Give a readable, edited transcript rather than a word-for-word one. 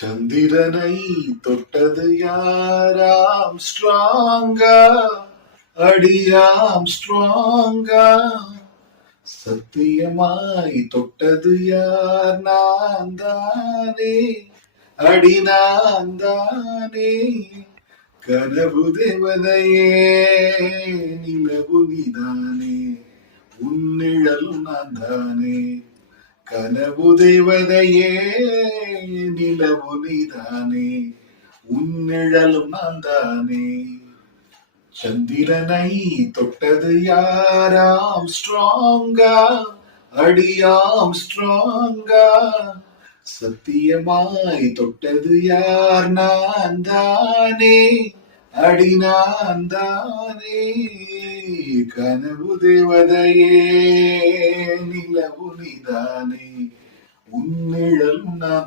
சந்திரனை தொட்டது யாராம் ஸ்ட்ராங்கா, அடியாம் ஸ்ட்ராங்கா. சத்தியமாய் தொட்டது யார்? நான் தானே, அடி நான் தானே. கனவு தேவதையே, நிலவு நீதானே, உன்னிழலும் நான் தானே. கனவு தேவதையே, நிலவு நீதானே, உன்னிழலும் நான் தானே. சந்திரனை தொட்டது யாராம் ஸ்ட்ராங்கா, அடியாம் ஸ்ட்ராங்கா. சத்தியமாய் தொட்டது யார்? நான் தானே, அடி நான் தானே. கனவு தேவதையே, நிலவு நீதானே, உன்னிழலும் நான்